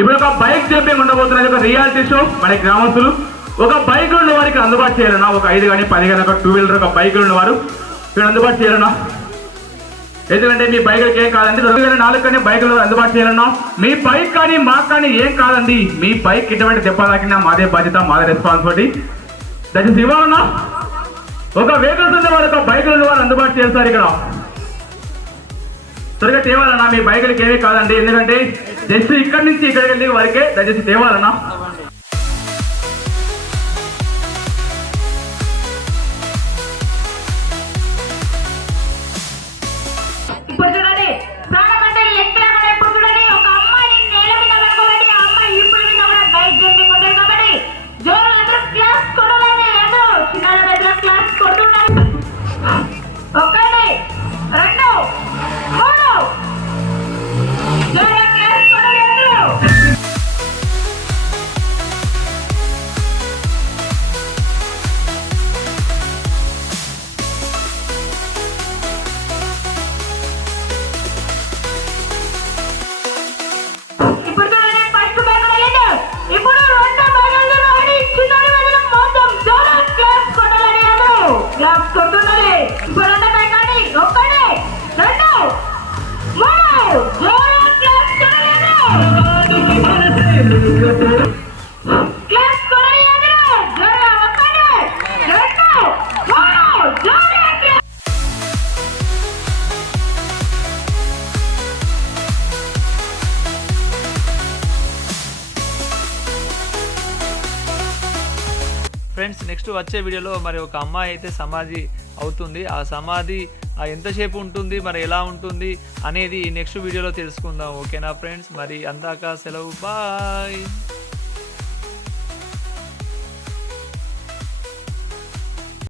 ఇప్పుడు ఒక bike jumping ఉండబోతున్నది, ఒక రియాలిటీ షో. మన గ్రామస్తులు ఒక బైక్ ఉన్న వారికి అందుబాటు చేయాలన్నా, ఒక 5 కానీ 10 కానీ ఒక 2 వీలర్ ఒక బైక్ ఉన్నవారు ఇక్కడ అందుబాటు చేయాలన్నా. ఎందుకంటే మీ బైకులకి ఏం కాదండి, 4 కానీ బైకులు అందుబాటు చేయాలన్నా. మీ బైక్ కానీ మాకు కానీ ఏం కాదండి, మీ బైక్ ఇటువంటి దెబ్బ తాకినా మాదే బాధ్యత, మాదే రెస్పాన్సిబిలిటీ. దయచేసి ఇవ్వాలన్నా. ఒక వెహికల్స్ ఉన్న వారు, ఒక బైకులు ఉన్న వారు అందుబాటు చేస్తారు. ఇక్కడ త్వరగా తేవాలన్నా, మీ బైకులకి ఏమీ కాదండి. ఎందుకంటే జస్ట్ ఇక్కడి నుంచి ఇక్కడికి వెళ్ళి వరకే దయచేసి తేవాలన్నా. ఇప్పుడు చూడండి, ప్రాణం అంటే ఎక్కడ కూడా ఇప్పుడు చూడండి, ఒక అమ్మాయిని నేల మీద పడుకోబెట్టి ఆ అమ్మాయి ఇప్పుడు మీద కూడా బైక్ జంపింగ్ ఉంటుంది కాబట్టి జోరు అందరూ క్లాస్ కొడాలని, అందరూ చిన్న పెద్ద క్లాస్ కొడుతున్నారు. 1 2 3 జోరు క్లాస్ కొడాలి అందరూ. ఇప్పుడు చూడండి, ఫస్ట్ బైక్ వెళ్ళింది, ఇప్పుడు 2 బైకులు రాని చిన్నది వదిలి మొత్తం జోరు క్లాస్ కొట్టాలని అందరూ క్లాస్ కొడుతున్నది. ఇప్పుడు 2 బైక్ అని 1 2 3 జోరు క్లాస్ కొడాలి అందరూ. క్లాస్ కొడాలి అందరూ. జోరు 1 2 3 జోరు క్లాస్. ఫ్రెండ్స్, నెక్స్ట్ వచ్చే వీడియోలో మరి ఒక అమ్మాయి అయితే సమాధి అవుతుంది. ఆ సమాధి ఎంతసేపు ఉంటుంది, మరి ఎలా ఉంటుంది అనేది నెక్స్ట్ వీడియోలో తెలుసుకుందాం. ఓకేనా ఫ్రెండ్స్, మరి అందాక సెలవు, బాయ్.